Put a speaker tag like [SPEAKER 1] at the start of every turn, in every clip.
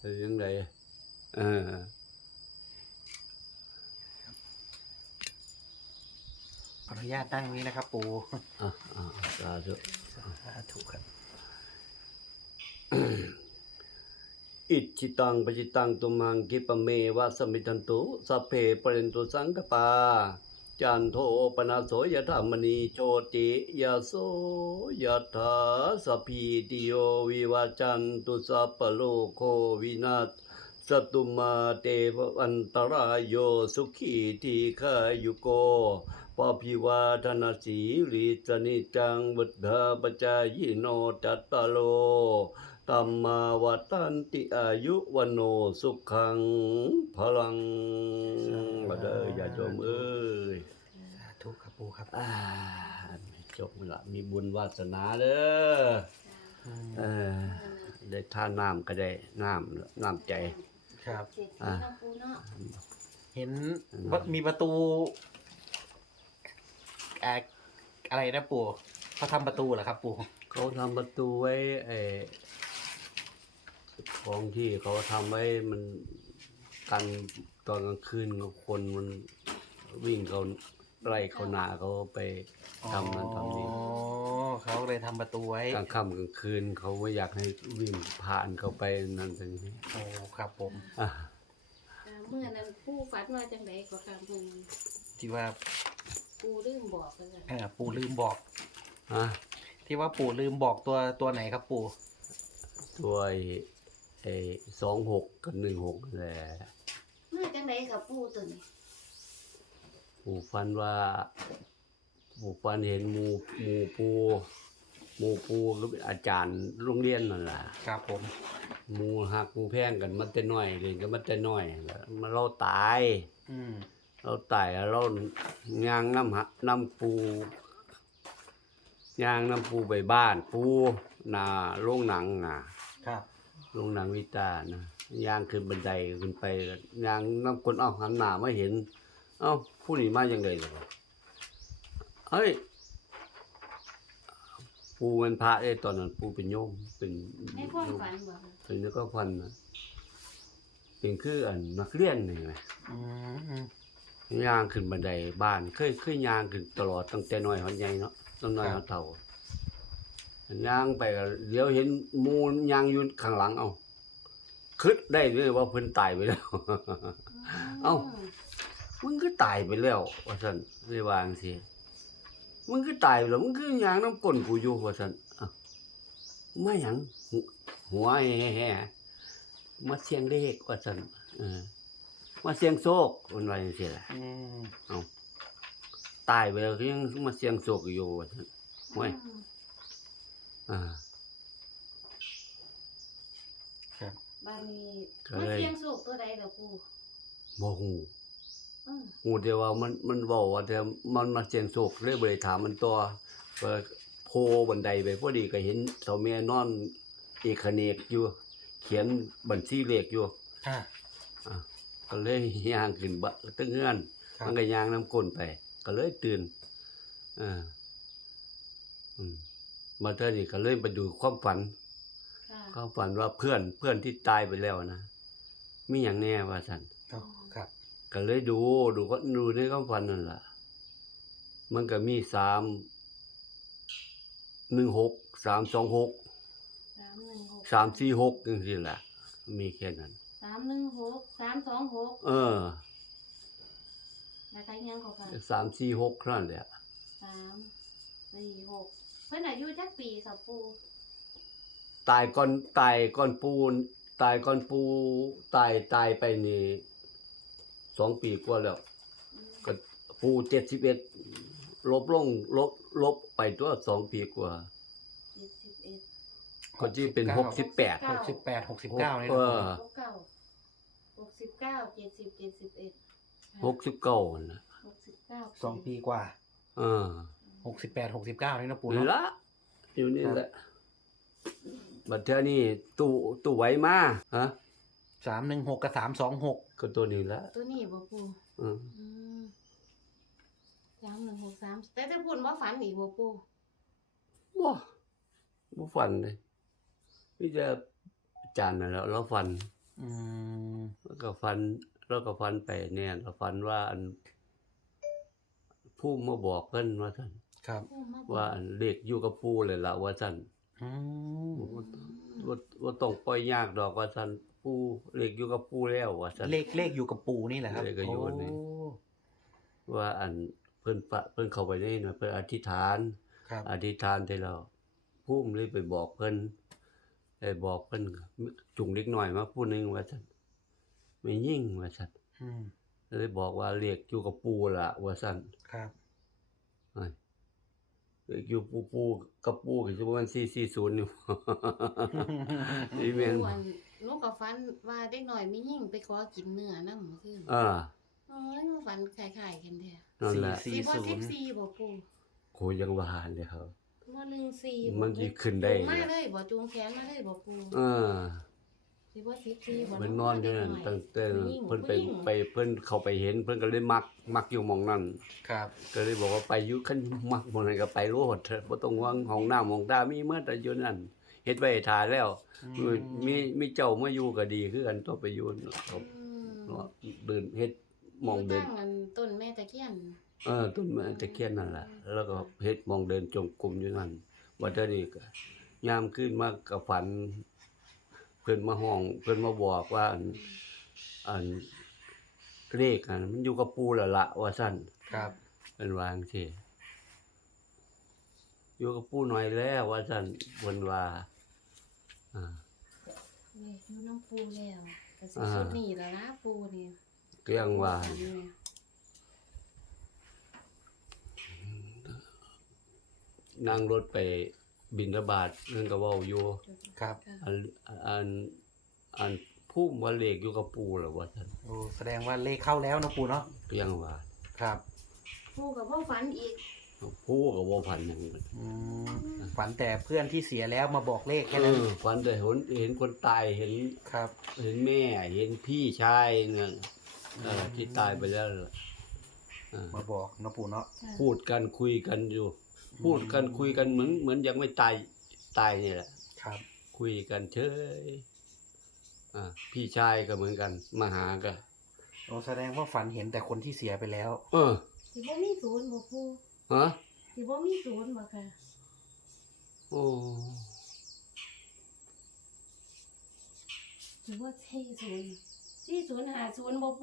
[SPEAKER 1] ยังไงเออ
[SPEAKER 2] ขออนุญาตนั่งนี้นะครับปู่
[SPEAKER 1] สาธุ
[SPEAKER 2] ถูกครับ
[SPEAKER 1] อิจิตังปจิตังตุมังกิปะเมวะสมิทันตุสัพเพปเรนตุสังกปาจันโทปนาโสยถามณีโชติยาโสยถาสัพพิติโยวิวาจันตุสัพพโลกโควินาศสตุมาเตภวันตรายโยสุขีทีขายุโกปภิวาทนาสีริสนิจังบุตถาปจายโนจัตตโลตัมมาวัตันติอายุวันโนสุขังพลังมาเด้ออย่าโยมเอ้ย
[SPEAKER 2] สาธุครับปู่ครับ
[SPEAKER 1] จบละมีบุญวาสนาเด้อได้ท่าน้ำก็ได้น้ำใจ
[SPEAKER 2] ครับ
[SPEAKER 3] เศรษฐีเนาะปูเนาะ
[SPEAKER 2] เห็นว่ามีประตูอะไรนะปู่เขาทำประตูเหรอครับปู่
[SPEAKER 1] เขาทำประตูไว้ของที่เขาทำไว้มันกันตอนกลางคืนคนมันวิ่งเขาไล่เขาหนาเขาไปทำนั้นทำนี้
[SPEAKER 2] อ๋อเขาเลยทำประตูไว้
[SPEAKER 1] กลางค่ำกลางคืนเขาไม่อยากให้วิ่งผ่านเขาไปนั่นตรงนี้
[SPEAKER 2] โอ้ครับผม
[SPEAKER 3] เมื่อนั้นปูฝันว่าจังไดก็ค่ะเพิ่น
[SPEAKER 2] ที่ว่า
[SPEAKER 3] ปูลืมบอกเลยค่ะ
[SPEAKER 2] ปู่ลืมบอก
[SPEAKER 1] ฮะ
[SPEAKER 2] ที่ว่าปู่ลืมบอกตัวไหนครับปู่
[SPEAKER 1] ตัว26กับ16แหละ
[SPEAKER 3] เมื่อจังไดกับปูตัวนี้
[SPEAKER 1] ปู่ฝันว่าปู่ฝันเห็นหมู่ปูก็เป็นอาจารย์โรงเรียนนั่นแหละ
[SPEAKER 2] ครับผม
[SPEAKER 1] หมู่หักหมู่แพงกันมันแต่น้อยเรียนกันมันแต่น้อยแล้วมันเราตาย เราตายแล้วเราย่างน้ำปูย่างน้ำปูไปบ้านปูหน้าโรงหนัง
[SPEAKER 2] ครับ
[SPEAKER 1] โรงหนังวิตานะย่างขึ้นบันไดขึ้นไปย่างน้ำคนหันหน้ามาเห็นผู้นี้มาจังได๋ล่ะเฮ้ยปูเป็นพระตอนนั้นปูเป็นโยมเป็น
[SPEAKER 3] ให้ความฝันบ่ค่ะ
[SPEAKER 1] เป็นแล้วก็พันนะเป็นคือนักเรียนนี่ไง ย่างขึ้นบันไดบ้านเคยย่างขึ้นตลอดตั้งแต่น้อยหอนใหญ่เนาะตั้งน้อยหอนเฒ่าย่างไปก็เดี๋ยวเห็นหมู่ย่างอยู่ข้างหลังคิดได้เลยว่าเพิ่นตายไปแล้ว เอ้า มึงก็ตายไปแล้วว่าซั่นเลยว่าจังซี่มึงก็ตายไปแล้วมึงคือย่างน้ำก้นกูอยู่ว่าซั่นมาหยังหัวแห่ๆมาเสียงเลขว่าซั่นมาเสียงโชคมันว่าจังซี่ล่ะตายไปแล้วก็ยังมาเสียงโชคอยู่ว่าซั่นโอ้ย
[SPEAKER 2] ครับ
[SPEAKER 3] บัดนี้มาเสียงโศกตัวใดล่ะปู
[SPEAKER 1] บ่ฮู้ฮู้แต่ว่ามันเว้าว่าแต่มันมาเสียงโชคเลยบ่ได้ถามมันต่อก็โผล่บันไดไปพอดีก็เห็นเฒ่าแม่นอนเอกเนกอยู่เขียนบัญชีเลขอยู่ก็เลยย่างขึ้นตึ้งเฮือนมันก็ย่างน้ำก้นไปก็เลยตื่นมาเท่านี้ก็เลยไปดูความฝันว่าเพื่อนที่ตายไปแล้วนะมีหยังแน่ว่าซั่น
[SPEAKER 2] ครับ
[SPEAKER 1] ก็เลยดูก็ดูในความฝันนั่นล่ะมันก็มี316 326
[SPEAKER 3] 316
[SPEAKER 1] 346จังซี่ล่ะมีแค่นั้น
[SPEAKER 3] 316 326แล้วก็ยังก็ค่ะ
[SPEAKER 1] 346นั่นแหละ
[SPEAKER 3] 346เพิ่นอายุจักปีค่ะปู
[SPEAKER 1] ตายก่อนปูตายไปนี่2 ปีกว่าแล้วก็ปู71ลบไปตัว2 ปีกว่า
[SPEAKER 3] 71
[SPEAKER 1] ก็ที่เป็น68
[SPEAKER 2] 68 69นี่นะ
[SPEAKER 3] 69 70 71
[SPEAKER 1] 69นั่นน่ะ
[SPEAKER 3] 69
[SPEAKER 2] 2 ปีกว่า68 69นี่นะปู่
[SPEAKER 1] นี่
[SPEAKER 2] เนาะ
[SPEAKER 1] ละอยู่นี่แหละบัดเทื่อนี้ตู้ไหวมาฮะ
[SPEAKER 2] 316กับ326
[SPEAKER 1] ก็ตัวนี้ละ
[SPEAKER 3] ตัวนี้บ่ปู3163แต่พูดบ่ฝันอีกบ่ปู
[SPEAKER 1] บ่ฝันเลยมีแต่อาจารย์นั่นแหละเราฝัน
[SPEAKER 2] อืม
[SPEAKER 1] แล้วก็ฟันไปเนี่ยเราฟันว่าอันผู้มาบอกเพิ่นว่าซั่น
[SPEAKER 2] ครับ
[SPEAKER 3] ผู้มาบอก
[SPEAKER 1] ว่าอันเลขอยู่กับปู่เลยล่ะว่าซั่น
[SPEAKER 2] อืม
[SPEAKER 1] ว่าต้องปล่อยยากดอกว่าซั่นปู่เลขอยู่กับปู่แล้วว่าซั่น
[SPEAKER 2] เลขอยู่กับปู่นี่แหละครับ
[SPEAKER 1] เลขก็อยู่นี่
[SPEAKER 2] โ
[SPEAKER 1] ว่าอันเพิ่นเข้าไปนี่น่ะเพิ่นอธิษฐาน
[SPEAKER 2] ครับ
[SPEAKER 1] อธิษฐานได้แล้วภูมิเลยไปบอกเพิ่นได้บอกเพิ่นจุงเล็กน้อยมาผู้หนึงว่าซั่นไม่ยิ่งว่าซั่น
[SPEAKER 2] อืม
[SPEAKER 1] เลยบอกว่าเลขอยู่กับปู่ล่ะว่าซั่น
[SPEAKER 2] ครับ
[SPEAKER 1] เอ้ยเลขอยู่ปู่กับปู่ก็สิประมาณ440นี่ นี่แม่น
[SPEAKER 3] ผู้อันหนูก็ฝันว่าเด็กน้อยมีหญิงไปขอกินเนื้อนำเมื่อคืน
[SPEAKER 1] อ่า
[SPEAKER 3] โอ้ยมาฝันคล้ายๆกันแท้
[SPEAKER 1] นั่นแหละ
[SPEAKER 3] สิบ่
[SPEAKER 2] 440
[SPEAKER 3] 14บ่ปู่
[SPEAKER 1] โหยังว่าเลยครับ
[SPEAKER 3] บ่14บ่
[SPEAKER 1] มันสิขึ้นได้
[SPEAKER 3] จูงมาเลยบ่จูงแขนมาเลยบ่ปู่
[SPEAKER 1] อ่า
[SPEAKER 3] สิบ่14บ่
[SPEAKER 1] เพิ่นนอนอยู่นั่นตั้งแต่
[SPEAKER 3] ผู้หญิง
[SPEAKER 1] เพิ่นไป
[SPEAKER 3] ผู้หญิง
[SPEAKER 1] ไปเพิ่นเข้าไปเห็นเพิ่นก็เลยมักอยู่หม่องนั้น
[SPEAKER 2] ครับ
[SPEAKER 1] ก็เลยบอกว่าไปอยู่คันมักหม่องนั้นก็ไปโลดเถอะบ่ต้องห่วงห้องน้ำห้องตามีหมดอะอยู่นั่นเฮ็ดไว้ท่าแล้วมีเจ้ามาอยู่ก็ดีคือกันตัวไปอยู่เนาะครับ
[SPEAKER 3] อืม
[SPEAKER 1] เนาะเดินเฮ็ดหม่องเดิน
[SPEAKER 3] ยู่ทางอันต้นแม่ตะเคียน
[SPEAKER 1] ต้นไม้ตะเคียนนั่นแหละแล้วก็เฮ็ดหม่องเดินจงกรมอยู่นั่นว่าแต่นี้ก็ยามขึ้นมาก็ฝันเพิ่นมาห้องเพิ่นมาบอกว่าอันเลขอันมันอยู่กับปู่แล้วล่ะว่าซั่น
[SPEAKER 2] ครับ
[SPEAKER 1] เพิ่นว่าจังซี่อยู่กับปู่หน่อยแล้วว่าซั่นเพิ่นว่าอ่า
[SPEAKER 3] นี่อยู่น้ำปูแล้วก็สิ
[SPEAKER 1] อ่า
[SPEAKER 3] สุดนี่แล้วนะปูนี่
[SPEAKER 1] ก็ยังว่า
[SPEAKER 3] ฝันเนี่ย
[SPEAKER 1] นั่งรถไปบิณฑบาตเพิ่นก็เว้าอยู่
[SPEAKER 2] ครับ
[SPEAKER 1] อันอันภูมิว่าเลขอยู่กับปู่แล้วว่าซั่น
[SPEAKER 2] โอ้แสดงว่าเลขเข้าแล้วนะปู่เนาะ
[SPEAKER 1] ก็ยังว่า
[SPEAKER 2] ครับ
[SPEAKER 3] ปูกับพ่อฝันอีก
[SPEAKER 1] ปู่ก็บ่พันหยัง
[SPEAKER 2] อืมฝันแต่เพื่อนที่เสียแล้วมาบอกเลขแค่นั้น
[SPEAKER 1] ฝันแต่เห็นคนตายเห็น
[SPEAKER 2] ครับ
[SPEAKER 1] แม่เห็นพี่ชายเนี่ยที่ตายไปแล้วอ่า
[SPEAKER 2] มาบอกนะปู่เนาะ
[SPEAKER 1] พูดกันคุยกันอยู่ พูดกันคุยกันเหมือนยังไม่ตายนี่แหละ
[SPEAKER 2] ครับ
[SPEAKER 1] คุยกันเฉยพี่ชายก็เหมือนกันมาหาก็
[SPEAKER 2] โอ้แสดงว่าฝันเห็นแต่คนที่เสียไปแล้ว
[SPEAKER 3] สิบ่มีศูนย์บ่ปู
[SPEAKER 1] ฮะ
[SPEAKER 3] สิบ่มีศูนย์บ่ค่ะ
[SPEAKER 1] โอ้
[SPEAKER 3] สิบ่40 50บ่ปู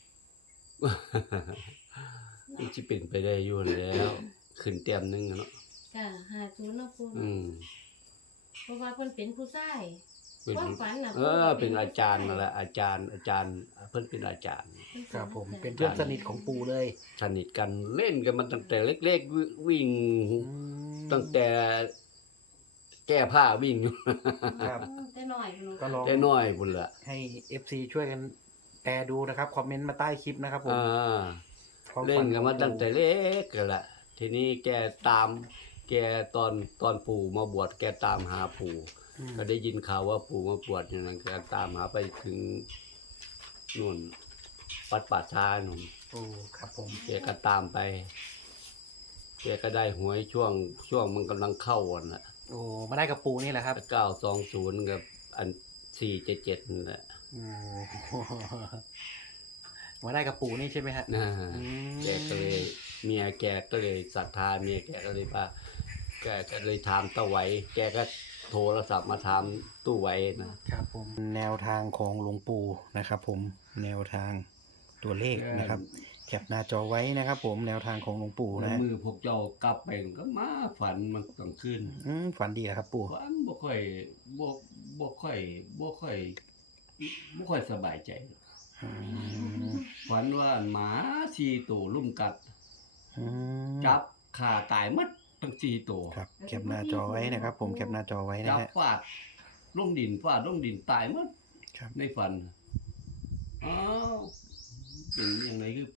[SPEAKER 1] มันจะเป็นไปได้อยู่แล้ว ขึ้นเต็มหนึงอะเนาะ
[SPEAKER 3] จ้ะ50เนาะปู
[SPEAKER 1] อืม
[SPEAKER 3] เพราะว่าเพิ่นเป็นผู้ชาย
[SPEAKER 1] เป็น
[SPEAKER 3] ความฝันน่ะ
[SPEAKER 1] เป็นอาจารย์นั่นแหละอาจารย์เพิ่นเป็นอาจารย์
[SPEAKER 2] ครับผมเป็นเพื่อนสนิทของปู่เลย
[SPEAKER 1] สนิทกันเล่นกันมาตั้งแต่เล็กๆวิ่ง ตั้งแต่แก้ผ้าวิ่งอยู่
[SPEAKER 2] ครับ
[SPEAKER 3] แต่น้อยพุ่น
[SPEAKER 2] ก็ลอง
[SPEAKER 1] แต่น้อยพุ่นล่ะ
[SPEAKER 2] ให้ FC ช่วยกันแปลดูนะครับคอมเมนต์มาใต้คลิปนะครับผม ความ
[SPEAKER 1] เล่
[SPEAKER 2] ฝั
[SPEAKER 1] นกันมา
[SPEAKER 2] ของปู่
[SPEAKER 1] ตั้งแต่เล็กกันละทีนี้แกตอนปู่มาบวชแกตามหาปู่
[SPEAKER 2] อืม
[SPEAKER 1] ก็ได้ยินข่าวว่าปู่มาบวชอย่างนั้นแกตามหาไปถึงนู่นวัดป่าช้านู่น
[SPEAKER 2] โอ้ครับผม
[SPEAKER 1] แกก็ตามไปแกก็ได้หวยช่วงมันกำลังเข้าอ่ะนะ
[SPEAKER 2] โอ้มาได้กับปู่นี่แหละครับ
[SPEAKER 1] 920กับอัน477นั่นแหละ
[SPEAKER 2] โอ้ มาได้กับปู่นี่ใช่ไหมฮะ
[SPEAKER 1] นะ
[SPEAKER 2] อืม
[SPEAKER 1] แกก็เลยเมียแกก็เลยศรัทธาเมียแกก็เลยว่าแกก็เลยถามตาไหวแกก็โทรศัพท์มาถามตู้ไหวนะครับ
[SPEAKER 2] ผมแนวทางของหลวงปู่นะครับผมแนวทางตัวเลขนะครับแคปหน้าจอไว้นะครับผมแนวทางของหลวงปู่นะฮะ
[SPEAKER 1] มือพวกเจ้ากลับไปก็มาฝันมันกลางคืน
[SPEAKER 2] ฝันดีเหรอครับปู่
[SPEAKER 1] ฝันบ่ค่อยสบายใจ
[SPEAKER 2] อืม
[SPEAKER 1] ฝันว่าหมา4ตัวลุ่มกัด
[SPEAKER 2] อืม
[SPEAKER 1] จับขาตายหมดทั้ง4ตัว
[SPEAKER 2] ครับแคปหน้าจอไว้นะครับ ผมแคปหน้าจอไว้นะ
[SPEAKER 1] จับ
[SPEAKER 2] ฮะ
[SPEAKER 1] ฟาดลงดินตายหมด
[SPEAKER 2] ครับ
[SPEAKER 1] ในฝันอ้าวเป็นยังไงคือ